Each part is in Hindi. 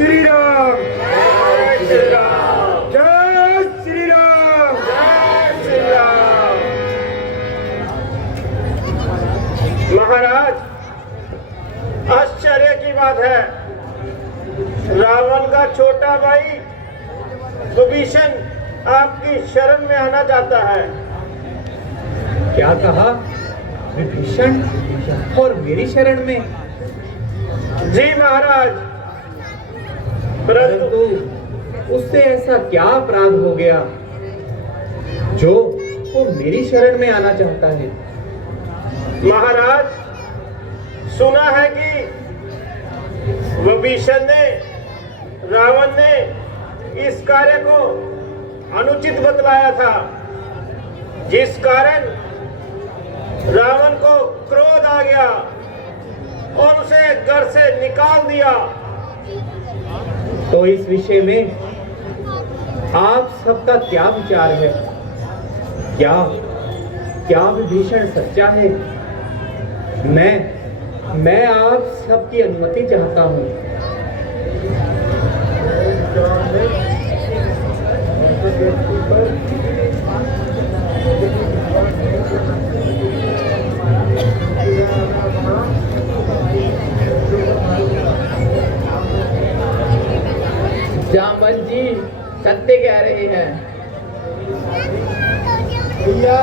श्री राम, जय श्री राम, जय श्री राम, जय श्री राम। महाराज, आश्चर्य की बात है, रावण का छोटा भाई विभीषण आपकी शरण में आना चाहता है। क्या कहा? विभीषण और मेरी शरण में? जी महाराज, परंतु उससे ऐसा क्या अपराध हो गया जो वो मेरी शरण में आना चाहता है? महाराज, सुना है कि विभीषण ने, रावण ने इस कार्य को अनुचित बतलाया था, जिस कारण रावण को क्रोध आ गया और उसे घर से निकाल दिया। तो इस विषय में आप सबका क्या विचार है? क्या विभीषण सच्चा है? मैं आप सबकी अनुमति चाहता हूं। जामवंत जी सत्य कह रहे हैं। भैया,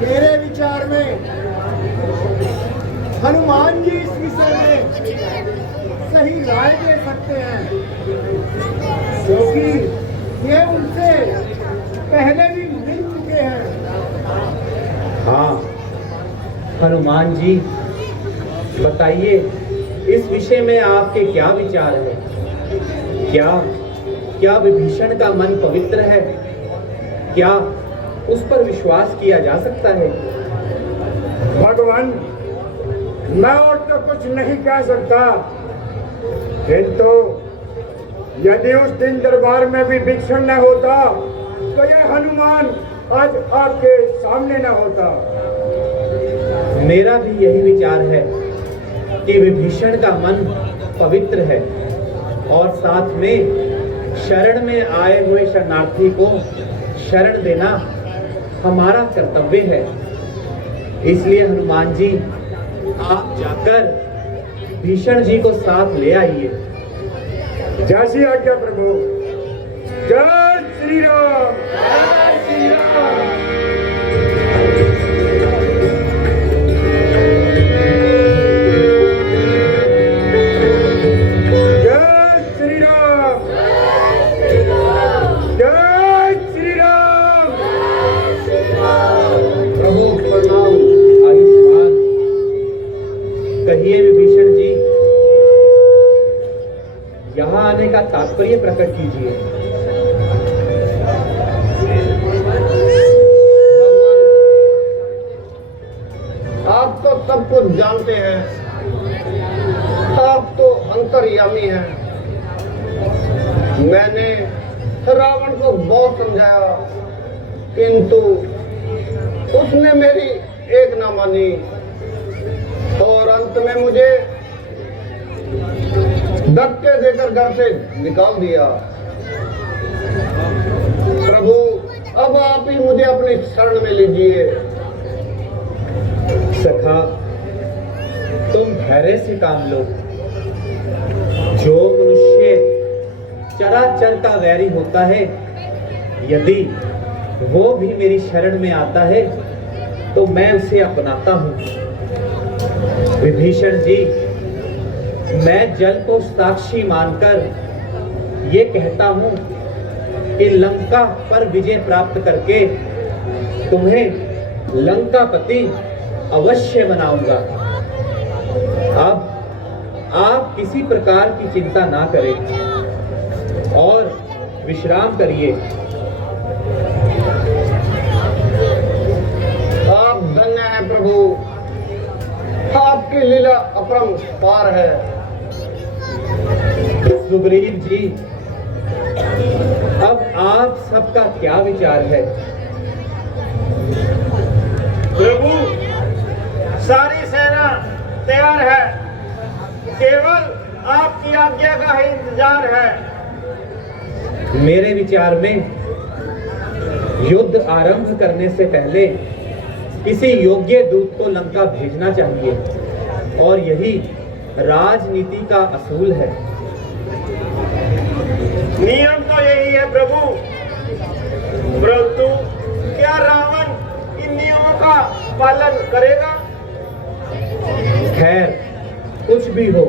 मेरे विचार में हनुमान जी इस विषय में सही राय दे सकते हैं, क्योंकि ये उनसे पहले भी मिल चुके हैं। हाँ हनुमान जी, बताइए इस विषय में आपके क्या विचार है? क्या विभीषण का मन पवित्र है? क्या उस पर विश्वास किया जा सकता है? भगवान, मैं और तो कुछ नहीं कह सकता, किंतु यदि उस दिन दरबार में भी विभीषण न होता तो यह हनुमान आज आपके सामने न होता। मेरा भी यही विचार है कि विभीषण का मन पवित्र है और साथ में शरण में आए हुए शरणार्थी को शरण देना हमारा कर्तव्य है। इसलिए हनुमान जी, आप जाकर भीषण जी को साथ ले आइए। जैसी आज्ञा प्रभु। जय श्री राम, जय श्री राम। कहिए विभीषण जी, यहाँ आने का तात्पर्य प्रकट कीजिए। आप तो सब कुछ जानते हैं, आप तो अंतर्यामी हैं। मैंने रावण को बहुत समझाया, किंतु उसने मेरी एक ना मानी और अंत में मुझे धक्के देकर घर से निकाल दिया। प्रभु, अब आप ही मुझे अपनी शरण में लीजिए। सखा, तुम धैर्य से काम लो। जो मनुष्य चराचर का वैरी होता है, यदि वो भी मेरी शरण में आता है तो मैं उसे अपनाता हूँ। विभीषण जी, मैं जल को साक्षी मानकर ये कहता हूँ कि लंका पर विजय प्राप्त करके तुम्हें लंकापति अवश्य बनाऊंगा। अब आप किसी प्रकार की चिंता ना करें और विश्राम करिए। आप धन्य हैं प्रभु, आपकी लीला अपरंपार है। सुग्रीव जी, अब आप सबका क्या विचार है? प्रभु, सारी सेना तैयार है, केवल आपकी आज्ञा का ही इंतजार है। मेरे विचार में युद्ध आरंभ करने से पहले किसी योग्य दूत को लंका भेजना चाहिए और यही राजनीति का असूल है। नियम तो यही है प्रभु, परंतु क्या रावण इन नियमों का पालन करेगा? खैर, कुछ भी हो,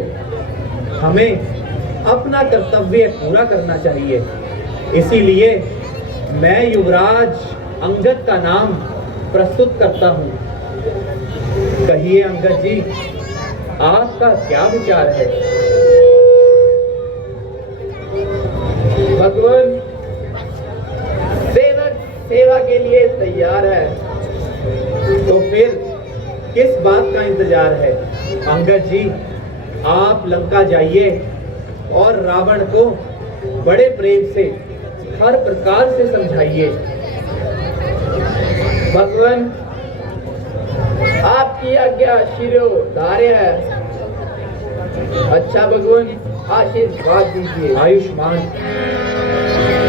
हमें अपना कर्तव्य पूरा करना चाहिए। इसीलिए मैं युवराज अंगद का नाम प्रस्तुत करता हूँ। कहिए अंगद जी, आपका क्या विचार है? भगवान, सेवक सेवा के लिए तैयार है। तो फिर किस बात का इंतजार है? अंगद जी, आप लंका जाइए और रावण को बड़े प्रेम से हर प्रकार से समझाइए। भगवान, आपकी आज्ञा शिरोधार्य है। अच्छा भगवान, आशीर्वाद दीजिए। आयुष्मान।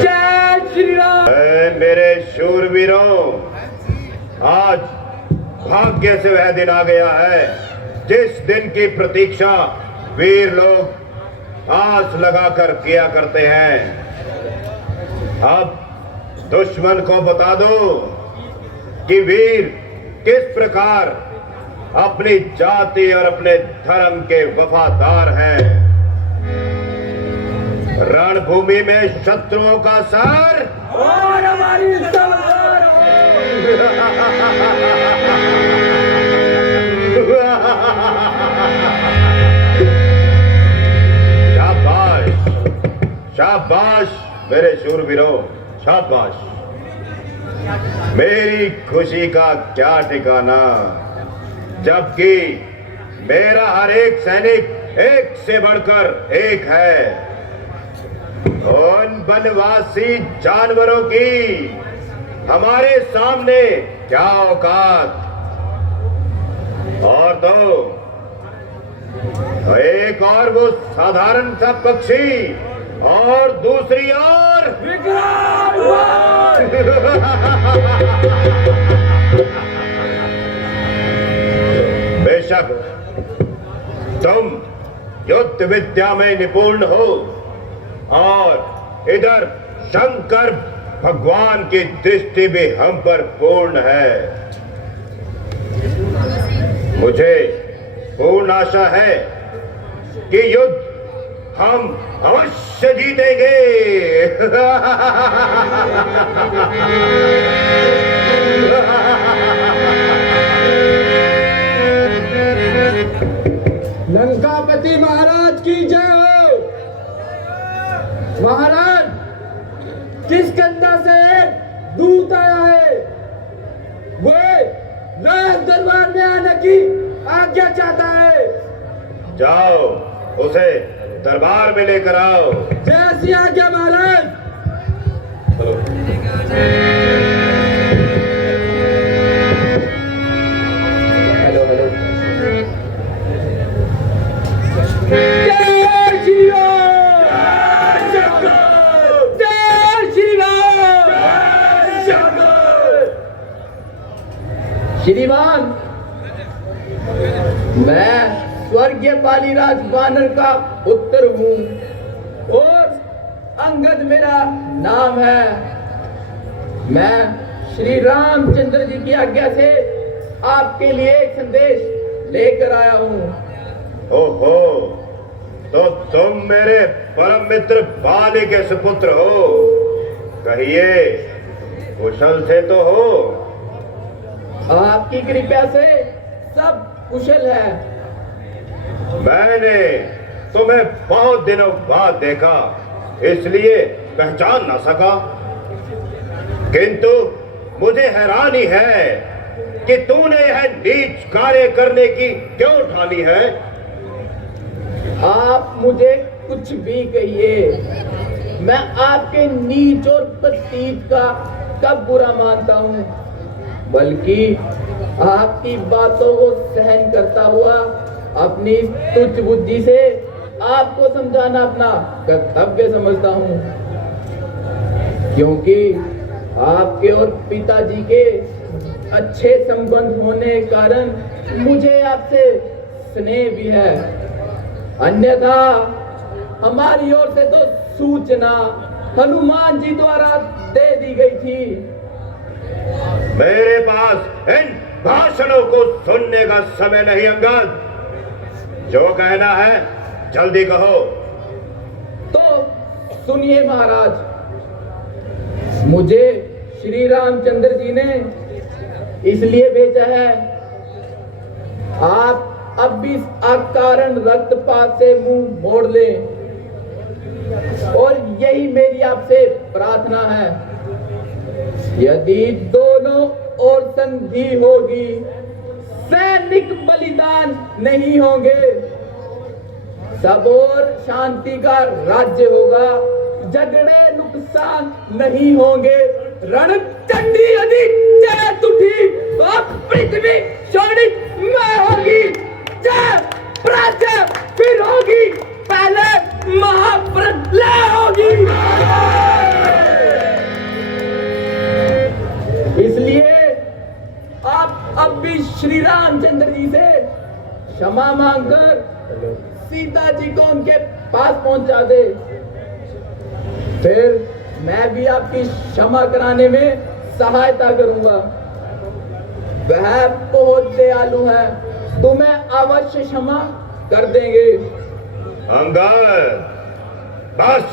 जय श्री राम। मेरे शूरवीरों, आज भाग्य से वह दिन आ गया है जिस दिन की प्रतीक्षा वीर लोग आस लगाकर किया करते हैं। अब दुश्मन को बता दो कि वीर किस प्रकार अपनी जाति और अपने धर्म के वफादार हैं। रणभूमि में शत्रुओं का सर और हमारी सरदार शाबाश, शाबाश मेरे शूरवीरों, शाबाश। मेरी खुशी का क्या ठिकाना, जबकि मेरा हर एक सैनिक एक से बढ़कर एक है। उन वनवासी जानवरों की हमारे सामने क्या औकात। और तो एक और वो साधारण सा पक्षी और दूसरी ओर बेशक तुम युद्ध विद्या में निपुण हो और इधर शंकर भगवान की दृष्टि भी हम पर पूर्ण है। मुझे पूर्ण आशा है कि युद्ध हम अवश्य जीतेंगे। लंकापति महाराज की जय हो। महाराज, किस गंगा से एक दूत आया है, वो राज दरबार में आने की आज्ञा चाहता है। जाओ उसे दरबार में लेकर आओ। जैसी आज्ञा महाराज। Hello hello. जय श्री राम। जय श्री राम। श्रीमान, मैं स्वर्गीय पालीराज बानर का पुत्र हूँ और अंगद मेरा नाम है। मैं श्री रामचंद्र जी की आज्ञा से आपके लिए एक संदेश लेकर आया हूँ। ओहो, तो तुम मेरे परम मित्र बाली के सुपुत्र हो। कहिए, कुशल से तो हो? आपकी कृपा से सब कुशल है। मैंने तुम्हें बहुत दिनों बाद देखा, इसलिए पहचान ना सका। किंतु मुझे हैरानी है कि तूने यह नीच कार्य करने की क्यों ठानी है। आप मुझे कुछ भी कहिए, मैं आपके नीच और पतीत का कब बुरा मानता हूँ, बल्कि आपकी बातों को सहन करता हुआ अपनी तुच्छ बुद्धि से आपको समझाना अपना कर्तव्य समझता हूँ, क्योंकि आपके और पिताजी के अच्छे संबंध होने के कारण मुझे आपसे स्नेह भी है। अन्यथा हमारी ओर से तो सूचना हनुमान जी द्वारा दे दी गई थी। मेरे पास इन भाषणों को सुनने का समय नहीं अंगद। जो कहना है जल्दी कहो। तो सुनिए महाराज, मुझे श्री रामचंद्र जी ने इसलिए भेजा है, आप अब भी अकारण रक्तपात से मुंह मोड़ लें, और यही मेरी आपसे प्रार्थना है। यदि दोनों ओर संधि होगी, सैनिक बलिदान नहीं होंगे, सब और शांति का राज्य होगा, झगड़े नुकसान नहीं होंगे। रणचंडी यदि चैत उठी तो पृथ्वी शोणित में होगी। जय प्राच्य फिर होगी, पहले महाप्रलय होगी। इसलिए आप अब भी श्री रामचंद्र जी से क्षमा मांगकर सीता जी को उनके पास पहुंचा दे, फिर मैं भी आपकी क्षमा कराने में सहायता करूंगा। वह बहुत दयालु है, तुम्हें अवश्य क्षमा कर देंगे। अंगद, बस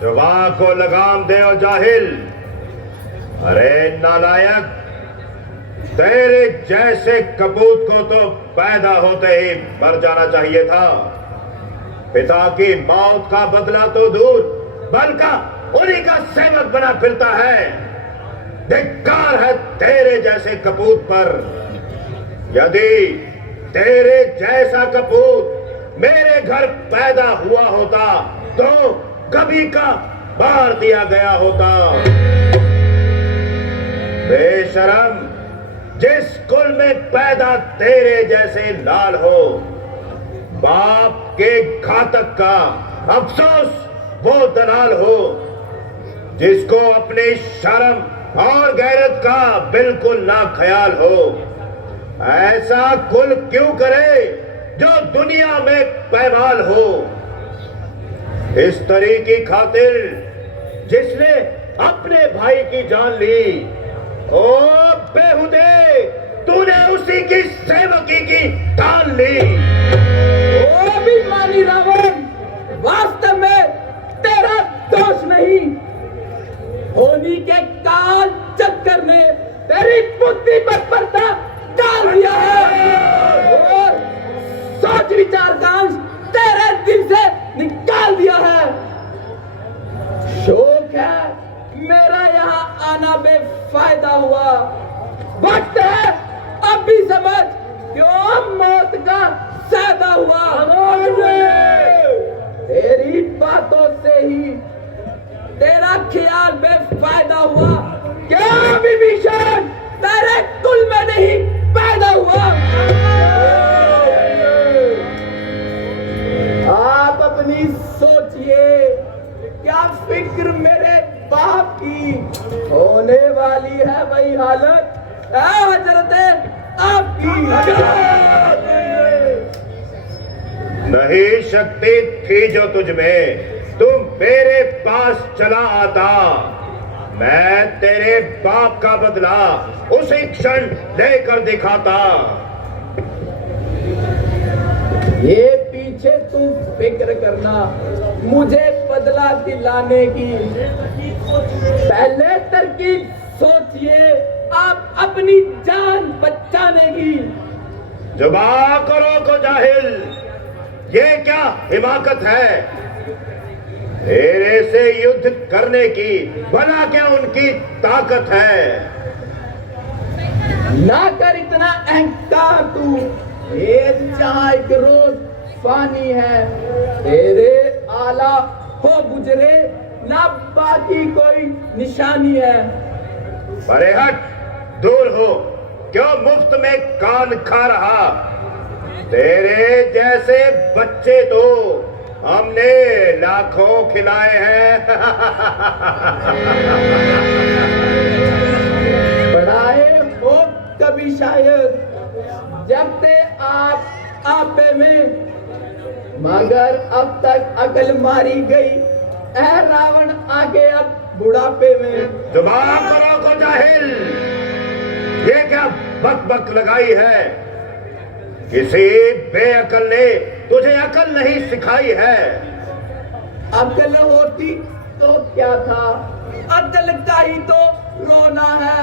जुबान को लगाम दे और जाहिल। अरे नालायक, तेरे जैसे कपूत को तो पैदा होते ही मर जाना चाहिए था। पिता की मौत का बदला तो दूर, बल्कि उन्हीं का सेवक बना फिरता है। धिक्कार है तेरे जैसे कपूत पर। यदि तेरे जैसा कपूत मेरे घर पैदा हुआ होता तो कभी का मार दिया गया होता। बेशरम, जिस कुल में पैदा तेरे जैसे लाल हो, बाप के घातक का अफसोस वो दलाल हो, जिसको अपनी शर्म और गैरत का बिल्कुल ना ख्याल हो। ऐसा कुल क्यों करे जो दुनिया में पैमाल हो। इस तरी की खातिर जिसने अपने भाई की जान ली, ओ बेहुदे, तूने उसी की सेवकी की टाल ली। ओ अभिमानी रावण, वास्तव में तेरा दोष नहीं, होनी के काल चक्कर ने तेरी बुद्धि पर पर्दा डाल दिया है और सोच विचार का अंश तेरे दिल से निकाल दिया है। शोक है मेरा यहाँ आना बेफायदा हुआ। वक्त है अब भी समझ क्यों मौत का सौदा हुआ। तेरी बातों से ही तेरा ख्याल बेफायदा हुआ। क्या विभीषण तेरे कुल में नहीं पैदा हुआ? आप अपनी सोचिए, क्या फिक्र मेरे बाप की होने वाली है वही हालत है हजरत आपकी। नहीं शक्ति थी जो तुझ में, तुम मेरे पास चला आता, मैं तेरे बाप का बदला उसी क्षण लेकर दिखाता। ये पीछे तुम फिक्र करना मुझे बदला दिलाने की, पहले तरकीब सोचिए आप अपनी जान बचाने की। जुबान करो को जाहिल, ये क्या हिमाकत है तेरे से युद्ध करने की? भला क्या उनकी ताकत है? ना कर इतना अहंकार तू, जहाँ एक रोज फानी है, तेरे आला हो गुजरे ना बाकी कोई निशानी है। परे हट, दूर हो, क्यों मुफ्त में कान खा रहा? तेरे जैसे बच्चे तो हमने लाखों खिलाए हैं। बढ़ाए हो कभी शायद जब ते आप आपे में, मगर अब तक अकल मारी गई ऐ रावण आगे अब बुढ़ापे में। जुबान करो को जाहिल, ये क्या बक बक लगाई है? किसी बेअकल ने तुझे अकल नहीं सिखाई है। अकल होती तो क्या था, अकल का ही तो रोना है।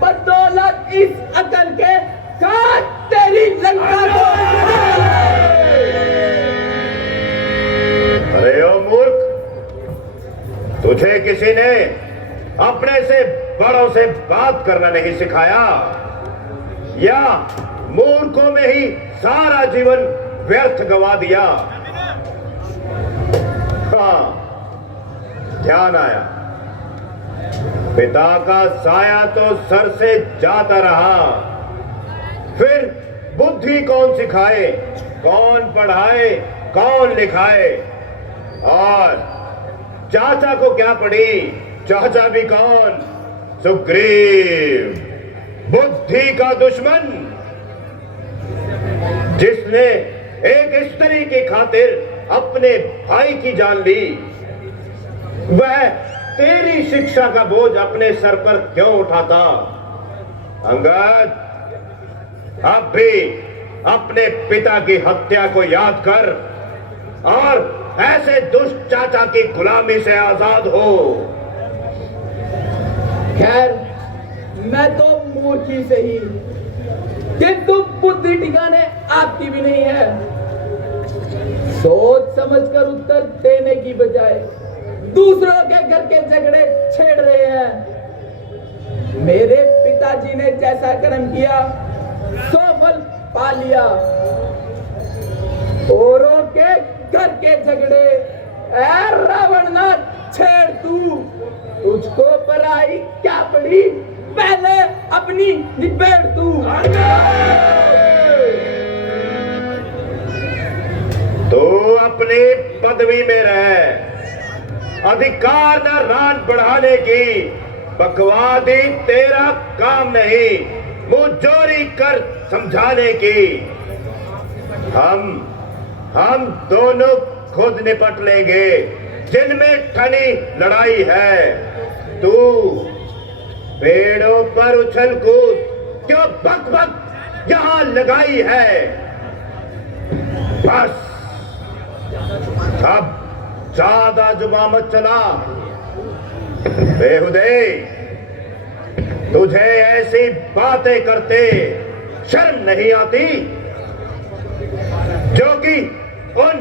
बदौलत इस अकल के काट तेरी लंका को। अरे ओ मूर्ख, तुझे किसी ने अपने से बड़ों से बात करना नहीं सिखाया, या मूर्खों में ही सारा जीवन व्यर्थ गवा दिया? हाँ, ध्यान आया। पिता का साया तो सर से जाता रहा, फिर बुद्धि कौन सिखाए, कौन पढ़ाए, कौन लिखाए? और चाचा को क्या पड़ी? चाचा भी कौन? सुग्रीव, बुद्धि का दुश्मन, जिसने एक स्त्री की खातिर अपने भाई की जान ली। वह तेरी शिक्षा का बोझ अपने सर पर क्यों उठाता? अंगद, अब भी अपने पिता की हत्या को याद कर और ऐसे दुष्ट चाचा की गुलामी से आजाद हो। खैर, मैं तो मूर्खी से ही, किंतु बुद्धि ठिकाने आपकी भी नहीं है। सोच समझकर उत्तर देने की बजाय दूसरों के घर के झगड़े छेड़ रहे हैं। मेरे पिताजी ने जैसा कर्म किया सो फल पा लिया। औरों के घर के झगड़े ऐ रावण ना छेड़ तू, तुझको पराई क्या पड़ी, पहले अपनी निपेड़ तू। तो अपनी पदवी में रह, अधिकार न रान बढ़ाने की। बकवादी तेरा काम नहीं, मुंहजोरी कर समझाने की। हम दोनों खुद निपट लेंगे जिनमें ठनी लड़ाई है। तू पेड़ों पर उछल कूद क्यों बक बक यहां लगाई है? बस अब ज्यादा जुबान मत चला। बेहुदे, तुझे ऐसी बातें करते शर्म नहीं आती, जो कि उन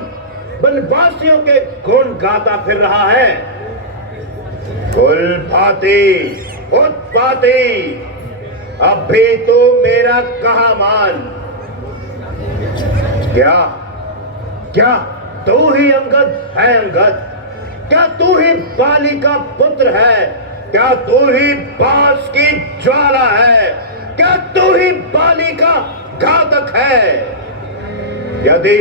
बनवासियों के गुण गाता फिर रहा है? कुलपाती, उत्पाती, अब भी तू मेरा कहा मान। क्या तू ही अंगद है? अंगद, क्या तू ही बाली का पुत्र है? क्या तू ही बांस की ज्वाला है? क्या तू ही बाली का घातक है? यदि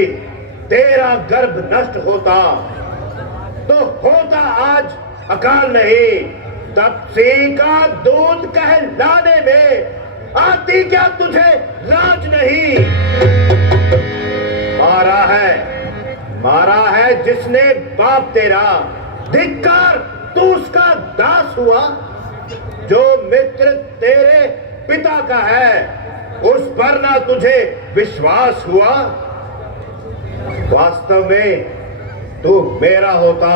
तेरा गर्भ नष्ट होता तो होता आज अकाल नहीं, तपसी का दूध कहलाने में आती क्या तुझे लाज नहीं? मारा है जिसने बाप तेरा, धिक्कार तू उसका दास हुआ। जो मित्र तेरे पिता का है उस पर ना तुझे विश्वास हुआ। वास्तव में तू मेरा होता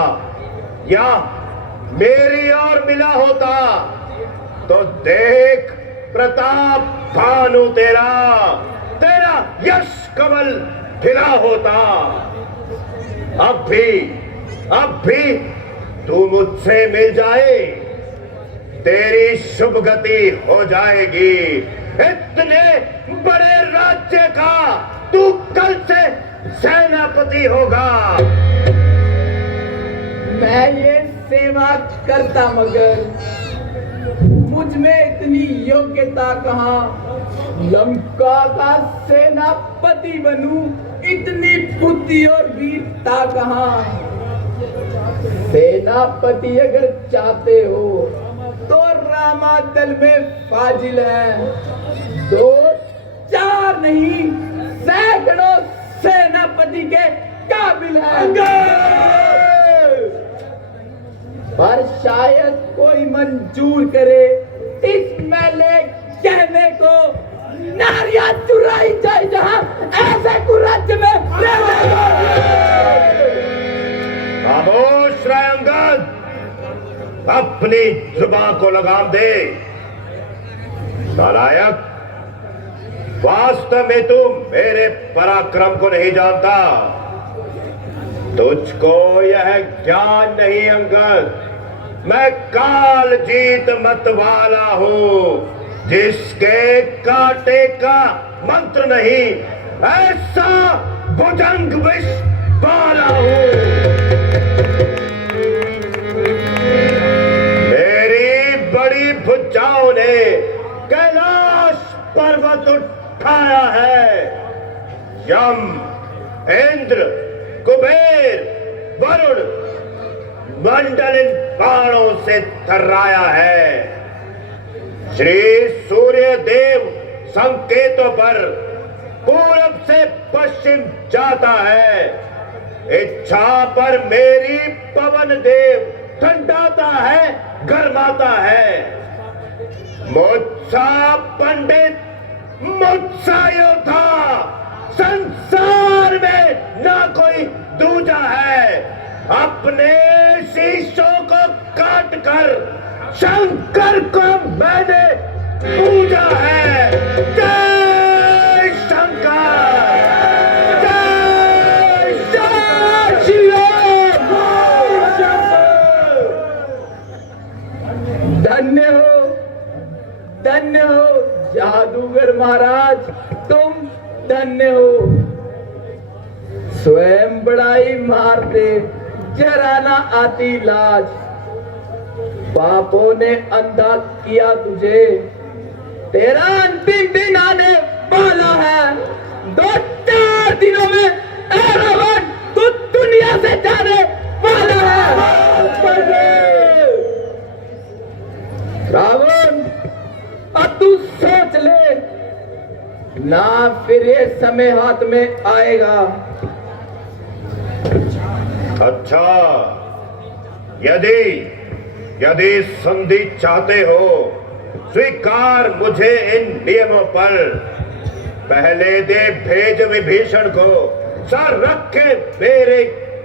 या मेरी ओर मिला होता तो देख प्रताप भानु तेरा यश कमल खिला होता। अब भी तू मुझसे मिल जाए, तेरी शुभ गति हो जाएगी। इतने बड़े राज्य का तू कल से सेनापति होगा। मैं ये सेवा करता मगर मुझ में इतनी योग्यता कहाँ, लंका का सेनापति बनूं इतनी बुद्धि और वीरता कहाँ। सेनापति अगर चाहते हो तो रामादल में फाजिल है, 2-4 नहीं सैकड़ों सेनापति के काबिल है। पर शायद कोई मंजूर करे इस मैले कहने को, नारियां चुराई जाए जहां ऐसे कुराज में रहने को। खामोश रहे अंगद, अपनी जुबान को लगाम दे। नालायक, वास्तव में तू मेरे पराक्रम को नहीं जानता। तुझको यह ज्ञान नहीं अंगद, मैं काल जीत मत वाला हूं, जिसके कांटे का मंत्र नहीं, ऐसा भुजंग विष वाला हूं। मेरी बड़ी भुजाओं ने कैलाश पर्वत उठाया है, यम, इंद्र, कुबेर, वरुण मंडल इन बाणों से थर्राया है। श्री सूर्य देव संकेतों पर पूरब से पश्चिम जाता है, इच्छा पर मेरी पवन देव ठंडाता है, गर्माता है। मुझसा पंडित, मुझसा योद्धा संसार में ना कोई दूजा है। अपने शीशों को काट कर शंकर को मैंने पूजा है। जय शंकर, जय शिव, धन्य हो जादूगर महाराज, तुम धन्य हो। स्वयं बड़ाई मारते जरा ना आती लाज, पापों ने अंधा किया तुझे, तेरा अंतिम दिन आने वाला है। 2-4 दिनों में रावण तू दुनिया से जाने वाला है। रावण, अब तू सोच ले, ना फिर ये समय हाथ में आएगा। अच्छा, यदि संधि चाहते हो, स्वीकार मुझे इन नियमों पर। पहले दे भेज विभीषण को, सर रखे मेरे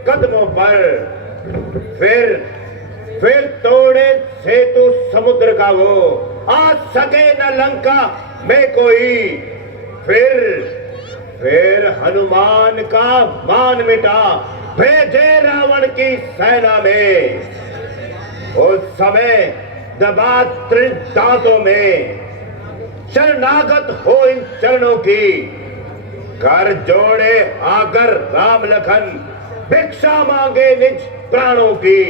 कदमों पर। फिर तोड़े सेतु समुद्र का वो, आ सके न लंका में कोई। फिर हनुमान का मान मिटा, भेजे रावण की सेना में। उस समय दबा तृण दांतों में, शरणागत हो इन चरणों की। कर जोड़े आकर राम लखन, भिक्षा मांगे निज प्राणों की।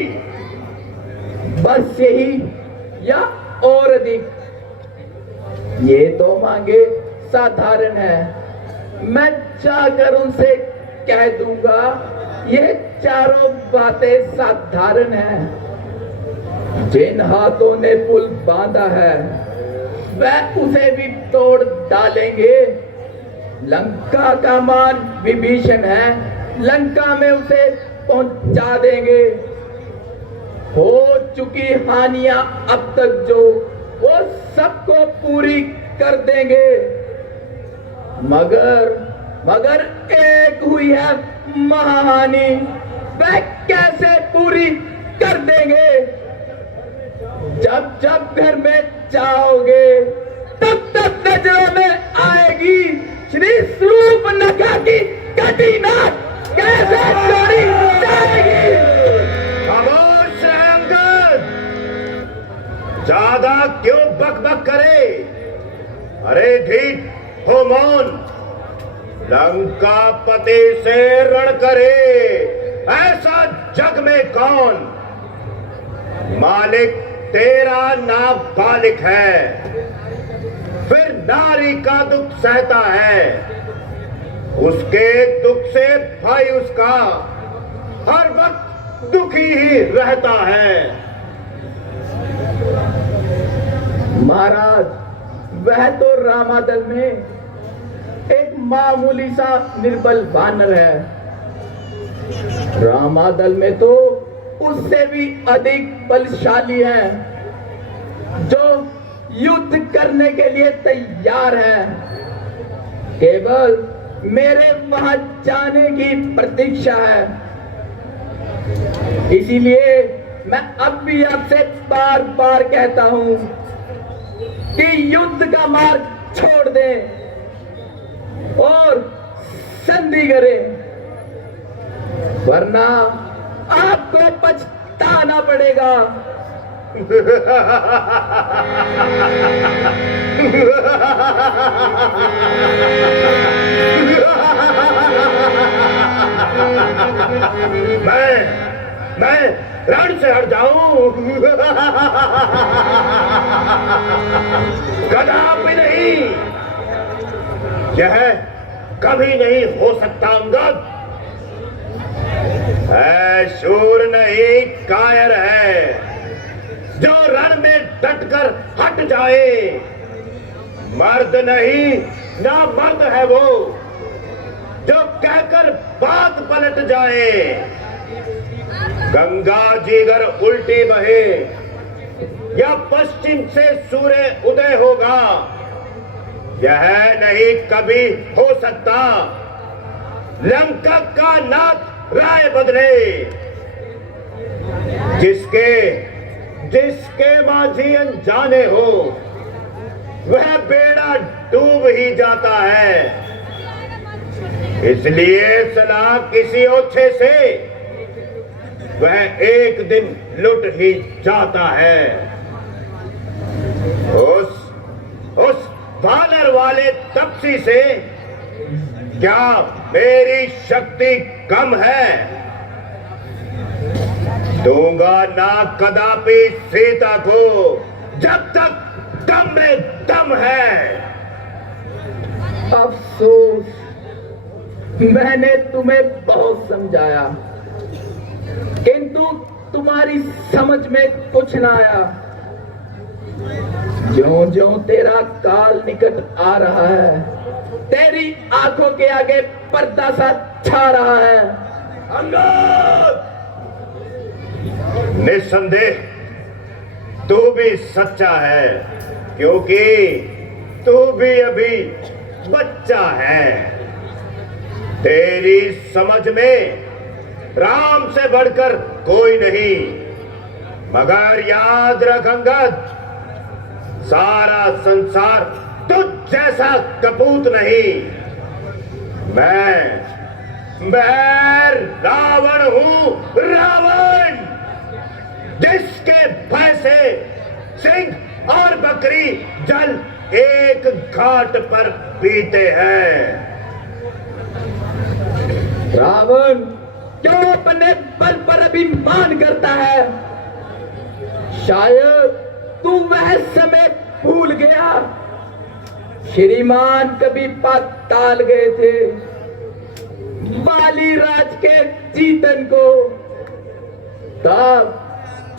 बस यही या और अधिक, ये तो मांगे साधारण है। मैं जाकर उनसे कह दूंगा, ये चारों बातें साधारण हैं। जिन हाथों ने पुल बांधा है, वह उसे भी तोड़ डालेंगे। लंका का मान विभीषण है, लंका में उसे पहुंचा देंगे। हो चुकी हानियां अब तक जो, वो सबको पूरी कर देंगे। मगर एक हुई है महाहानि, वह कैसे पूरी कर देंगे। जब घर में जाओगे, तब नजरों में आएगी श्री शूर्पणखा की कटी नाक कैसे तोड़ी जाएगी। खामोश रहे अंगद, ज्यादा क्यों बकबक करे। अरे ढीठ हो मौन, लंका पति से रण करे ऐसा जग में कौन। मालिक तेरा नाबालिग है, फिर नारी का दुख सहता है। उसके दुख से भाई उसका हर वक्त दुखी ही रहता है। महाराज, वह तो रामादल में एक मामूली सा निर्बल वानर है। रामादल में तो उससे भी अधिक बलशाली है, जो युद्ध करने के लिए तैयार है, केवल मेरे वहां जाने की प्रतीक्षा है। इसीलिए मैं अब भी आपसे बार बार कहता हूं कि युद्ध का मार्ग छोड़ दें और संधि करें, वरना आपको पछताना पड़ेगा। मैं रण से हट जाऊं? कदापि नहीं, यह कभी नहीं हो सकता अंगद। है शूर नहीं, कायर है, जो रण में डटकर हट जाए। मर्द नहीं, ना मर्द है वो, जो कहकर बात पलट जाए। गंगा जी अगर उल्टी बहे या पश्चिम से सूर्य उदय होगा, यह नहीं कभी हो सकता लंका का नाथ राय बदले। जिसके माझी अनजाने हो, वह बेड़ा डूब ही जाता है। इसलिए सलाह किसी ओछे से वह एक दिन लुट ही जाता है। उस वानर वाले तपसी से क्या मेरी शक्ति कम है? दूंगा ना कदापि सीता को, जब तक दम में दम है। अफसोस, मैंने तुम्हें बहुत समझाया, किंतु तुम्हारी समझ में कुछ ना आया। ज्यों-ज्यों तेरा काल निकट आ रहा है, तेरी आंखों के आगे पर्दा सा छा रहा है। अंगद! निस्संदेह तू भी सच्चा है, क्योंकि तू भी अभी बच्चा है। तेरी समझ में राम से बढ़कर कोई नहीं। मगर याद रख अंगद, सारा संसार तुझ जैसा कपूत नहीं। मैं रावण हूं, रावण, जिसके भय से सिंह और बकरी जल एक घाट पर पीते हैं। रावण क्यों अपने बल पर अभिमान करता है? शायद तू वह समय भूल गया, श्रीमान कभी पाताल गए थे, बाली राज के जीतन को। तब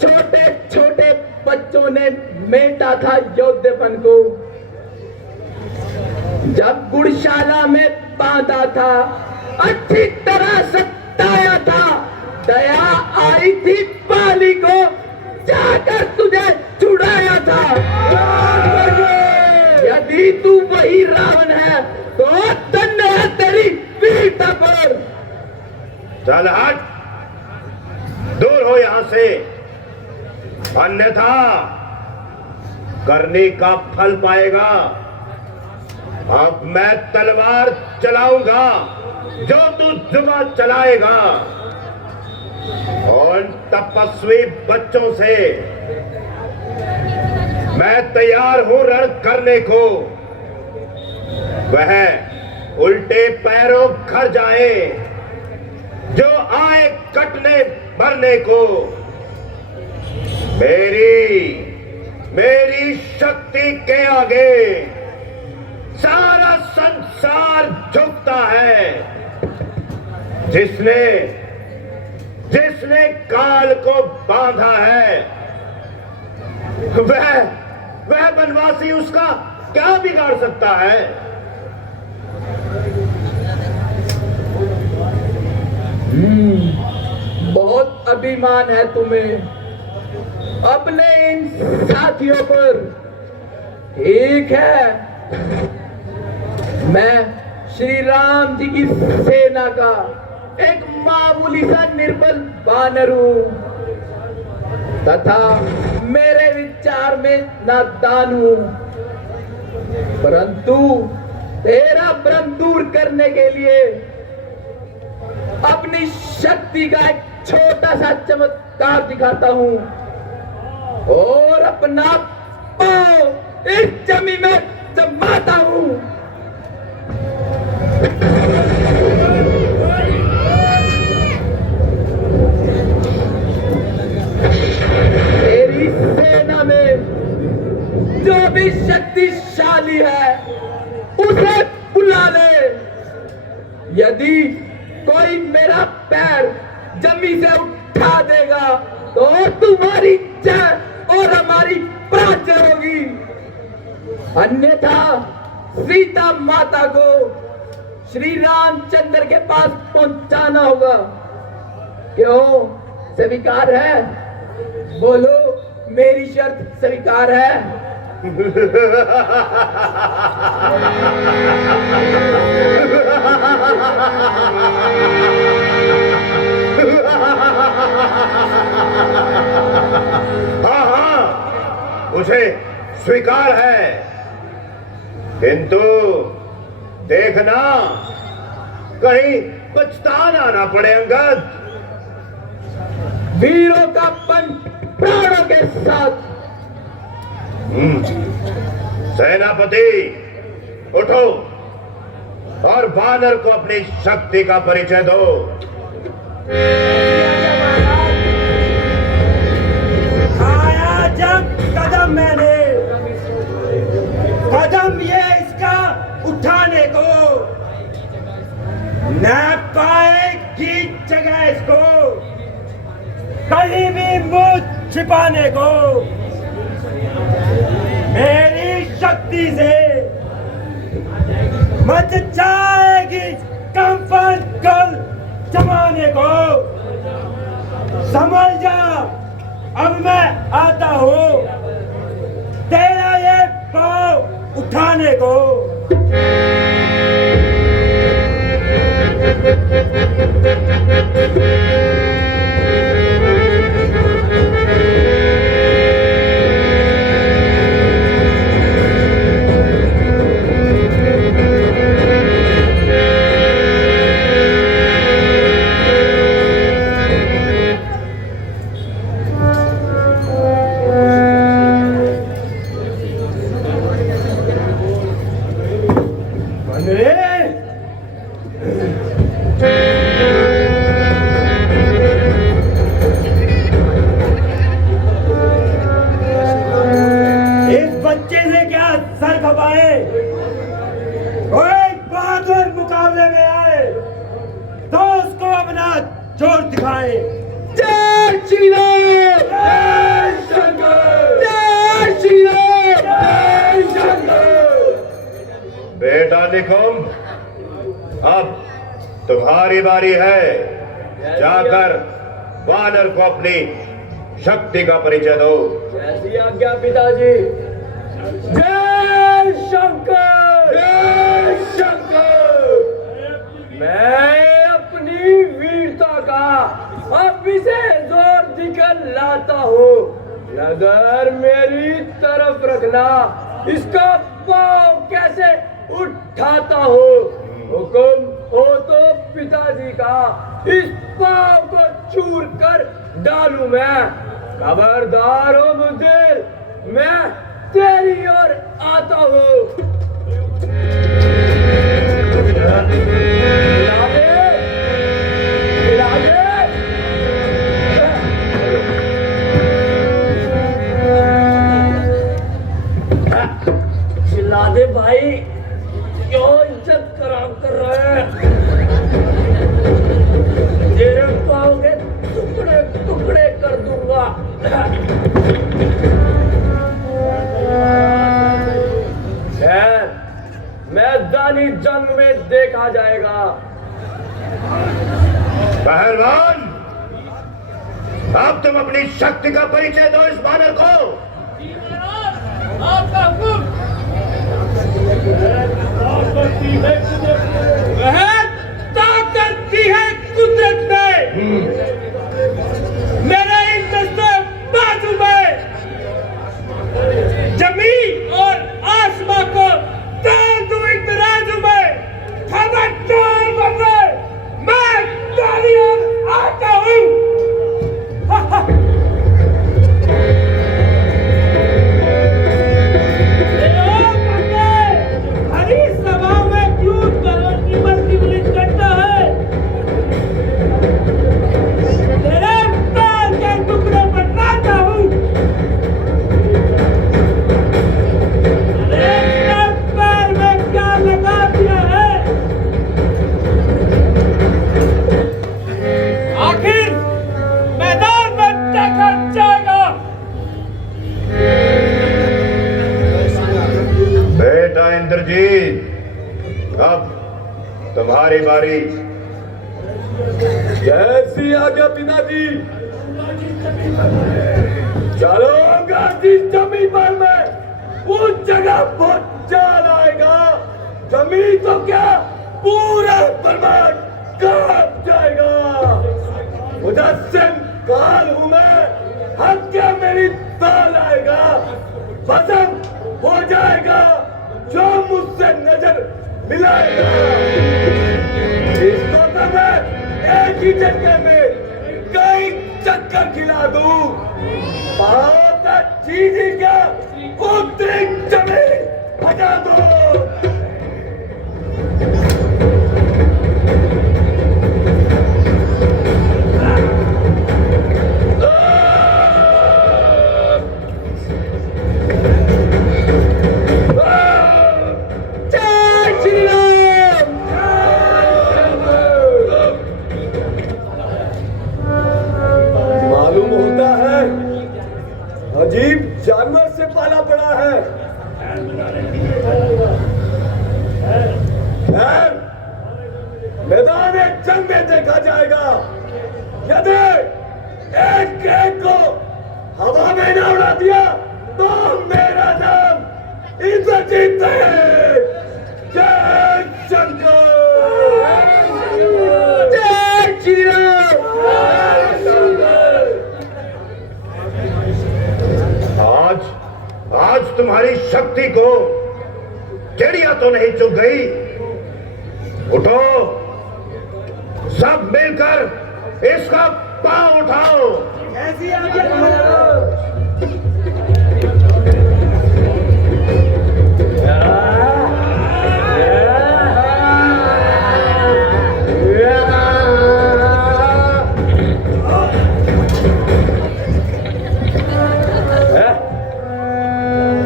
छोटे छोटे बच्चों ने मेटा था योद्धपन को। जब गुड़शाला में बांधा था, अच्छी तरह सताया था, दया आई थी बाली को, जाकर तुझे छुड़ाया था। यदि तू वही रावण है तो दंड है तेरी वीरता पर। चल हट, दूर हो यहां से, अन्यथा करने का फल पाएगा। अब मैं तलवार चलाऊंगा जो तू जुबान चलाएगा। और तपस्वी बच्चों से मैं तैयार हूं रण करने को। वह उल्टे पैरों घर जाए, जो आए कटने मरने को। मेरी शक्ति के आगे सारा संसार झुकता है। जिसने जिसने काल को बांधा है, वह बनवासी उसका क्या बिगाड़ सकता है? बहुत अभिमान है तुम्हें अपने इन साथियों पर। ठीक है, मैं श्री राम जी की सेना का एक मामूली सा निर्बल बानर हूं तथा मेरे विचार में नादान हूं, परंतु तेरा भ्रम दूर करने के लिए अपनी शक्ति का एक छोटा सा चमत्कार दिखाता हूं और अपना पांव इस जमीन में जमाता हूं। तेरी सेना में जो भी शक्तिशाली है उसे बुला ले। यदि कोई मेरा पैर जमीन से उठा देगा तो तुम्हारी जय और हमारी प्राचर होगी, अन्यथा सीता माता को श्री रामचंद्र के पास पहुंचाना होगा। क्यों, स्वीकार है? बोलो, मेरी शर्त स्वीकार है? हाँ हाँ, मुझे स्वीकार है, किंतु देखना कहीं पछताना ना पड़े अंगद। वीरों का पन प्राणों के साथ। सेनापति उठो और बानर को अपनी शक्ति का परिचय दो। आया जब कदम मैंने, कदम ये इसका उठाने को, न पाएगी जगह इसको कहीं भी मुंह छिपाने को। मेरी शक्ति से मच जाएगी कंपन कल जमाने को। समझ जा, अब मैं आता हूँ तेरा ये पाँव उठाने को। जोर दिखाए। जय श्री राम, जय शंकर, जय श्री राम, जय शंकर। बेटा निकुंभ, अब तुम्हारी बारी है। जाकर वानर को अपनी शक्ति का परिचय दो। जैसी आज्ञा पिताजी। जय शंकर, जय शंकर। मैं अपनी वीरता का अब इसे जोर दिखा लाता हूँ। नजर मेरी तरफ रखना, इसका पाँव कैसे उठाता हूँ। हुक्म हो तो पिताजी का, इस पाँव को चूर कर डालूं मैं। खबरदार हो मुझे, मैं तेरी ओर आता हूँ। चिल्ला दे भाई, क्यों औसत खराब कर रहा है। तेरे पाँव के टुकड़े टुकड़े कर दूंगा। खैर, मैदानी जंग में देखा जाएगा। पहलवान, अब तुम अपनी शक्ति का परिचय दो इस बानर को। आपका हुक्म। वह ताकत की है कुदरत में, मेरे इन दस्तों बाजू में जमीन और आसमां को डाल दूं एक तराजू में। खबरदार बंदे, मैं तालियां आता हूँ। हरी सभा में क्यों कीमत की विलित करता है? तेरे पैर के टुकड़े बनाता हूँ। तेरे पैर में क्या लगा दिया है? आखिर मैदान में देखा जाएगा। बेटा इंद्रजीत, अब तुम्हारी बारी। कैसी आज्ञा पिताजी? चलो गाजी जमीन पर में उस जगह पहुंचा लाएगा। जमीन तो क्या, पूरा ब्रह्मांड कांप जाएगा। मुजस्सिम काल हूं मैं, हक क्या मेरी ताल आएगा। भस्म हो जाएगा जो मुझसे नजर मिलाएगा। इसको तो मैं एक ही झटके में कई चक्कर खिला दूं। बहुत चीज क्या, पूरी जमीन हटा दो। मालूम होता है अजीब जानवर से पाला पड़ा है। मैदान जंग में देखा जाएगा। यदि एक एक को हवा में न उड़ा दिया तो मेरा नाम इंद्रजीत है। जय शंकर, जय श्री राम। आज तुम्हारी शक्ति को चिड़िया तो नहीं चुग गई। उठो, सब मिलकर इसका पांव उठाओ। ऐसी आज्ञा महाराज।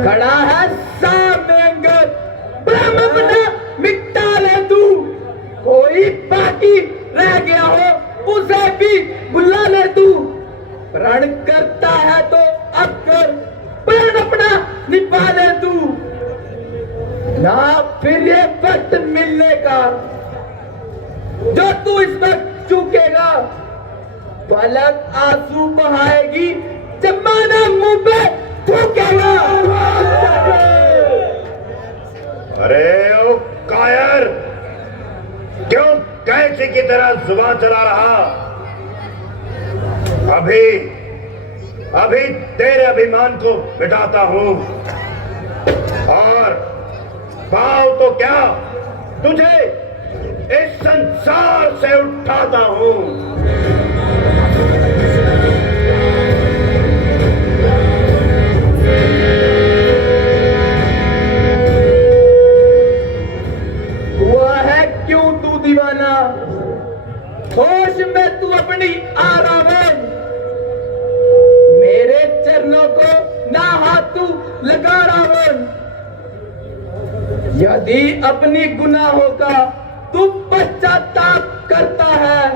खड़ा है सामने अंगद, ब्रह्म बना मिटा ले तू। कोई बाकी रह गया हो उसे भी बुला ले तू। प्रण करता है तो अब कर, प्रण अपना निभा ले तू। ना फिर ये वक्त मिलने का जो तू इस वक्त चूकेगा। पलक आंसू बहाएगी, जमाना मुंह पे थूकेगा। अरे ओ कायर, क्यों कैसे की तरह जुबान चला रहा? अभी तेरे अभिमान को मिटाता हूं और पाँव तो क्या, तुझे इस संसार से उठाता हूं। हुआ है क्यों तू दीवाना, होश में तू अपनी आ रावण। मेरे चरणों को ना हाथ तू लगा रावण। यदि अपनी गुनाहों का तू पश्चाताप करता है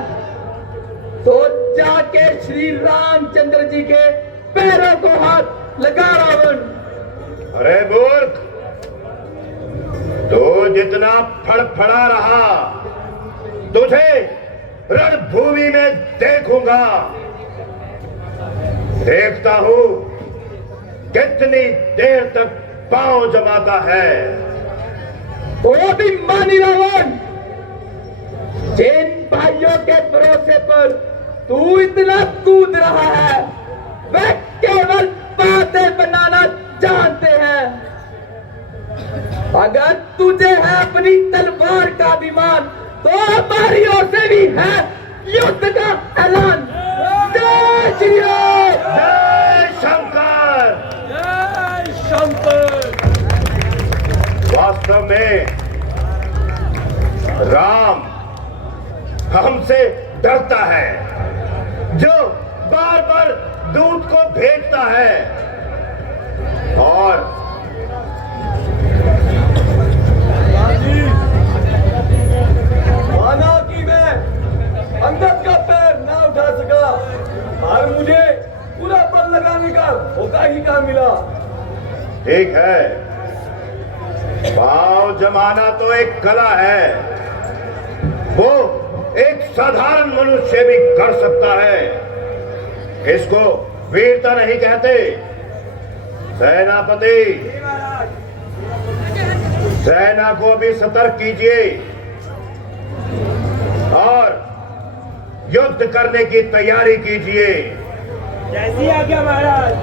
तो जाके श्री रामचंद्र जी के पैरों को हाथ लगा रावण। अरे मूर्ख, तो जितना फड़फड़ा रहा तुझे रणभूमि में देखूंगा। देखता हूं कितनी देर तक पांव जमाता है। वो भी मानी रावण, जिन भाइयों के भरोसे पर तू इतना कूद रहा है वे केवल बातें बनाना जानते हैं। अगर तुझे है अपनी तलवार का अभिमान तो हमारी ओर से भी है युद्ध का ऐलान। जय श्री राम। जय शंकर। जय शंकर। वास्तव में राम हमसे डरता है, जो बार बार दूत को भेजता है और माना कि मैं अंगद का पैर ना उठा सका और मुझे पूरा बल लगाने का मौका ही कहाँ मिला। ठीक है, पांव जमाना तो एक कला है, वो एक साधारण मनुष्य भी कर सकता है। इसको वीरता नहीं कहते। सेनापति, सेना को भी सतर्क कीजिए और युद्ध करने की तैयारी कीजिए। जैसी आज्ञा महाराज।